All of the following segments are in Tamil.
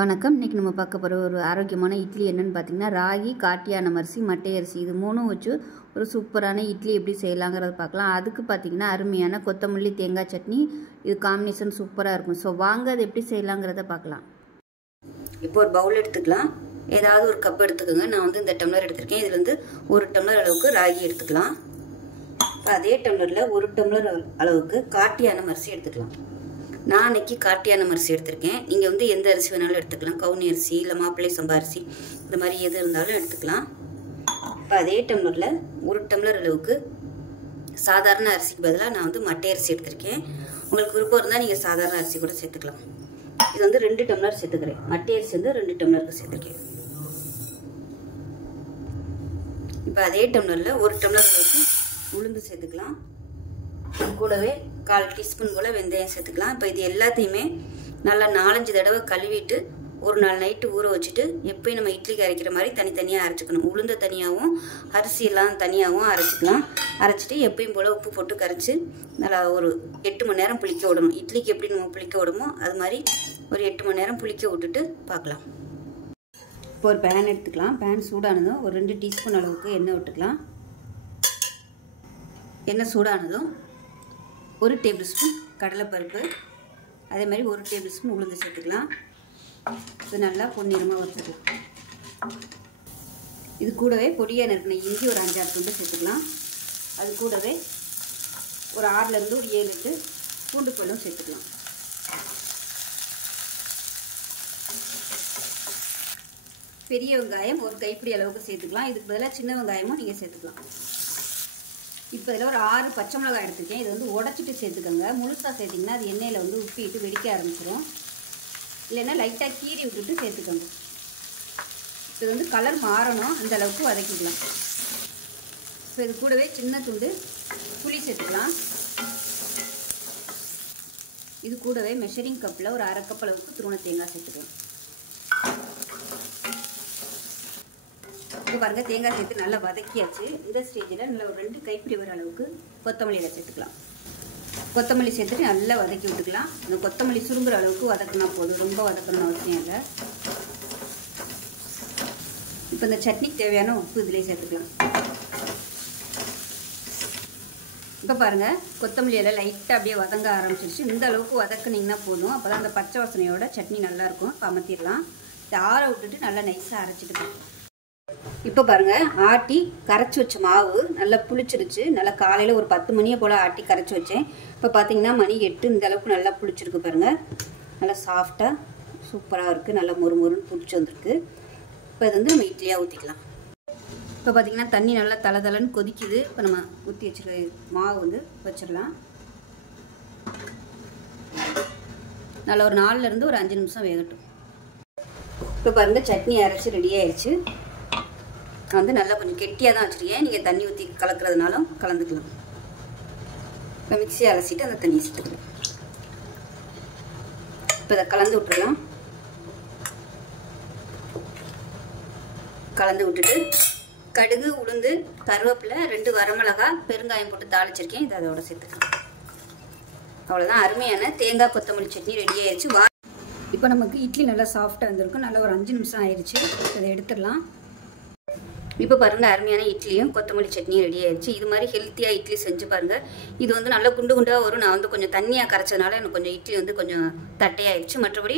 வணக்கம். இன்றைக்கி நம்ம பார்க்க போகிற ஒரு ஆரோக்கியமான இட்லி என்னென்னு பார்த்தீங்கன்னா, ராகி, காட்டியான அரிசி, மட்டை அரிசி இது மூணும் வச்சு ஒரு சூப்பரான இட்லி எப்படி செய்யலாங்கிறத பார்க்கலாம். அதுக்கு பார்த்தீங்கன்னா அருமையான கொத்தமல்லி தேங்காய் சட்னி, இது காம்பினேஷன் சூப்பராக இருக்கும். ஸோ வாங்க அது எப்படி செய்யலாங்கிறத பார்க்கலாம். இப்போ ஒரு பவுல் எடுத்துக்கலாம். ஏதாவது ஒரு கப் எடுத்துக்கோங்க. நான் வந்து இந்த டம்ளர் எடுத்திருக்கேன். இதில் வந்து 1 டம்ளர் அளவுக்கு ராகி எடுத்துக்கலாம். அதே டம்ளரில் 1 டம்ளர் அளவுக்கு காட்டியான அரிசி எடுத்துக்கலாம். நான் அன்றைக்கி காட்டியான அரிசி எடுத்திருக்கேன். நீங்கள் வந்து எந்த அரிசி வேணாலும் எடுத்துக்கலாம். கவுனி அரிசி இல்லை மாப்பிள்ளை சம்பா அரிசி இந்த மாதிரி எது இருந்தாலும் எடுத்துக்கலாம். இப்போ அதே டம்ளரில் 1 டம்ளர் அளவுக்கு சாதாரண அரிசிக்கு பதிலாக நான் வந்து மட்டை அரிசி எடுத்திருக்கேன். உங்களுக்கு விருப்பம் இருந்தால் நீங்கள் சாதாரண அரிசி கூட சேர்த்துக்கலாம். இது வந்து 2 டம்ளர் சேர்த்துக்கிறேன். மட்டை அரிசி வந்து 2 டம்ளருக்கு சேர்த்துருக்கேன். இப்போ அதே டம்ளரில் 1 டம்ளர் அளவுக்கு உளுந்து சேர்த்துக்கலாம். கூடவே 1/4 டீஸ்பூன் போல் வெந்தயம் சேர்த்துக்கலாம். இப்போ இது எல்லாத்தையுமே நல்லா 4-5 தடவை கழுவிட்டு ஒரு நாள் நைட்டு ஊற வச்சுட்டு எப்பயும் நம்ம இட்லிக்கு அரைக்கிற மாதிரி தனித்தனியாக அரைச்சிக்கணும். உளுந்த தனியாகவும் அரிசியெல்லாம் தனியாகவும் அரைச்சிக்கலாம். அரைச்சிட்டு எப்பயும் போல் உப்பு போட்டு கரைச்சி நல்லா ஒரு 8 மணி நேரம் புளிக்க விடணும். இட்லிக்கு எப்படி நம்ம புளிக்க விடுமோ அது மாதிரி ஒரு 8 மணி நேரம் புளிக்க விட்டுட்டு பார்க்கலாம். இப்போ ஒரு பேன் எடுத்துக்கலாம். பேன் சூடானதும் ஒரு 2 டீஸ்பூன் அளவுக்கு எண்ணெய் விட்டுக்கலாம். எண்ணெய் சூடானதும் 1 டேபிள் ஸ்பூன் கடலைப்பருப்பு, அதே மாதிரி 1 டேபிள் ஸ்பூன் உளுந்து சேர்த்துக்கலாம். இது நல்லா பொன்னிறமாக வறுத்துக்கலாம். இது கூடவே பொடியாக நறுக்கின இஞ்சி ஒரு 5-6 துண்டு சேர்த்துக்கலாம். அது கூடவே ஒரு 6-7 பூண்டு பல்லும் சேர்த்துக்கலாம். பெரிய வெங்காயம் ஒரு கைப்பிடி அளவுக்கு சேர்த்துக்கலாம். இதுக்கு பதிலாக சின்ன வெங்காயமும் நீங்கள் சேர்த்துக்கலாம். இப்போ இதில் ஒரு 6 பச்சை மிளகாய் எடுத்துருக்கேன். இது வந்து உடச்சிட்டு சேர்த்துக்கோங்க. முழுசாக சேர்த்திங்கன்னா அது எண்ணெயில் வந்து உப்பிட்டு வெடிக்க ஆரம்பிச்சிடும். இல்லைன்னா லைட்டாக கீறி விட்டுட்டு சேர்த்துக்கோங்க. இது வந்து கலர் மாறணும், அந்த அளவுக்கு வதக்கிக்கலாம். இப்போ இது கூடவே சின்ன துண்டு புளி சேர்த்துக்கலாம். இது கூடவே மெஷரிங் கப்பில் ஒரு 1/2 கப் அளவுக்கு துருவன தேங்காய் சேர்த்துக்கலாம். இப்போ பாருங்கள், தேங்காய் சேர்த்து நல்லா வதக்கியாச்சு. இந்த ஸ்டேஜில் நல்லா ஒரு 2 கைப்பிடி வர அளவுக்கு கொத்தமல்லியில் சேர்த்துக்கலாம். கொத்தமல்லி சேர்த்துட்டு நல்லா வதக்கி விட்டுக்கலாம். இந்த கொத்தமல்லி சுருங்குற அளவுக்கு வதக்கினா போதும், ரொம்ப வதக்கணும்னு அவசியம் இல்லை. இப்போ இந்த சட்னிக்கு தேவையான உப்பு இதிலே சேர்த்துக்கலாம். இப்போ பாருங்கள், கொத்தமல்லி எல்லாம் லைட்டாக அப்படியே வதங்க ஆரம்பிச்சிருச்சு. இந்த அளவுக்கு வதக்குனிங்கன்னா போதும். அப்போ தான் அந்த பச்சை வாசனையோட சட்னி நல்லாயிருக்கும். அமர்த்திடலாம். இதை ஆற விட்டுட்டு நல்லா நைஸாக அரைச்சிட்டு இப்போ பாருங்கள், ஆட்டி கரைச்சி வச்ச மாவு நல்லா புளிச்சிருச்சு. நல்லா காலையில் ஒரு 10 மணியை போல் ஆட்டி கரைச்சி வச்சேன். இப்போ பார்த்தீங்கன்னா மணி 8. இந்த அளவுக்கு நல்லா புளிச்சிருக்கு பாருங்கள். நல்லா சாஃப்டாக சூப்பராக இருக்குது. நல்லா மொறுமொறுன்னு புளிச்சு வந்திருக்கு. இப்போ இது வந்து நம்ம இட்லியாக ஊற்றிக்கலாம். இப்போ பார்த்தீங்கன்னா தண்ணி நல்லா தளதளன்னு கொதிக்குது. இப்போ நம்ம ஊற்றி வச்சுருக்க மாவு வந்து வச்சிடலாம். நல்லா ஒரு 4லேருந்து ஒரு 5 நிமிஷம் வேகட்டும். இப்போ பாருங்கள், சட்னி அரைச்சி ரெடி ஆயிடுச்சு. நான் வந்து நல்லா கொஞ்சம் கெட்டியாக தான் வச்சுருக்கேன். நீங்கள் தண்ணி ஊற்றி கலக்கிறதுனாலும் கலந்துக்கலாம். இப்போ மிக்ஸி அலசிட்டு அந்த தண்ணியை சேர்த்துக்கலாம். இப்போ இதை கலந்து விட்டுடலாம். கலந்து விட்டுட்டு கடுகு, உளுந்து, கருவேப்பிலை, 2 வரமிளகாய், பெருங்காயம் போட்டு தாளிச்சிருக்கேன். இதை அதோட சேர்த்துக்கலாம். அவ்வளோதான், அருமையான தேங்காய் கொத்தமல்லி சட்னி ரெடி ஆயிடுச்சு. இப்போ நமக்கு இட்லி நல்லா சாஃப்டாக வந்திருக்கும். நல்லா ஒரு 5 நிமிஷம் ஆயிடுச்சு. இதை எடுத்துடலாம். இப்போ பாருங்கள், அருமையான இட்லியும் கொத்தமல்லி சட்னியும் ரெடி ஆயிடுச்சு. இது மாதிரி ஹெல்த்தியாக இட்லி செஞ்சு பாருங்கள். இது வந்து நல்லா குண்டு குண்டாக வரும். நான் வந்து கொஞ்சம் தண்ணியாக கரைச்சதுனால எனக்கு கொஞ்சம் இட்லி வந்து கொஞ்சம் தட்டையாயிடுச்சு. மற்றபடி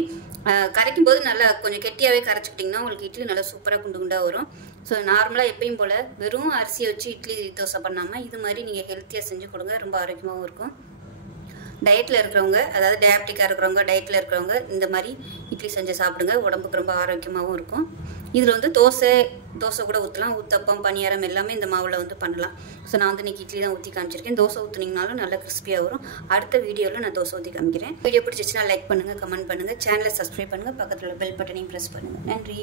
கரைக்கும் போது நல்லா கொஞ்சம் கெட்டியாகவே கரைச்சிக்கிட்டிங்கன்னா உங்களுக்கு இட்லி நல்லா சூப்பராக குண்டு குண்டாக வரும். ஸோ நார்மலாக எப்பயும் போல் வெறும் அரிசியை வச்சு இட்லி தோசை பண்ணாமல் இது மாதிரி நீங்கள் ஹெல்த்தியாக செஞ்சு கொடுங்க. ரொம்ப ஆரோக்கியமாகவும் இருக்கும். டயட்டில் இருக்கிறவங்க, அதாவது டயபெட்டிக்காக இருக்கிறவங்க, டயட்டில் இருக்கிறவங்க இந்த மாதிரி இட்லி செஞ்சு சாப்பிடுங்க. உடம்புக்கு ரொம்ப ஆரோக்கியமாகவும் இருக்கும். இதில் வந்து தோசை கூட ஊற்றலாம். ஊத்தப்பம், பணியாரம் எல்லாமே இந்த மாவில் வந்து பண்ணலாம். ஸோ நான் வந்து இன்றைக்கி இட்லி தான் ஊற்றி காமிச்சிருக்கேன். தோசை ஊற்றுனீங்கனாலும் நல்லா கிறிஸ்பியாக வரும். அடுத்த வீடியோவில் நான் தோசை ஊற்றி காமிக்கிறேன். வீடியோ பிடிச்சிச்சுன்னா லைக் பண்ணுங்கள், கமெண்ட் பண்ணுங்கள், சேனலை சப்ஸ்கிரைப் பண்ணுங்கள், பக்கத்தில் பெல் பட்டனையும் ப்ரெஸ் பண்ணுங்கள். நன்றி.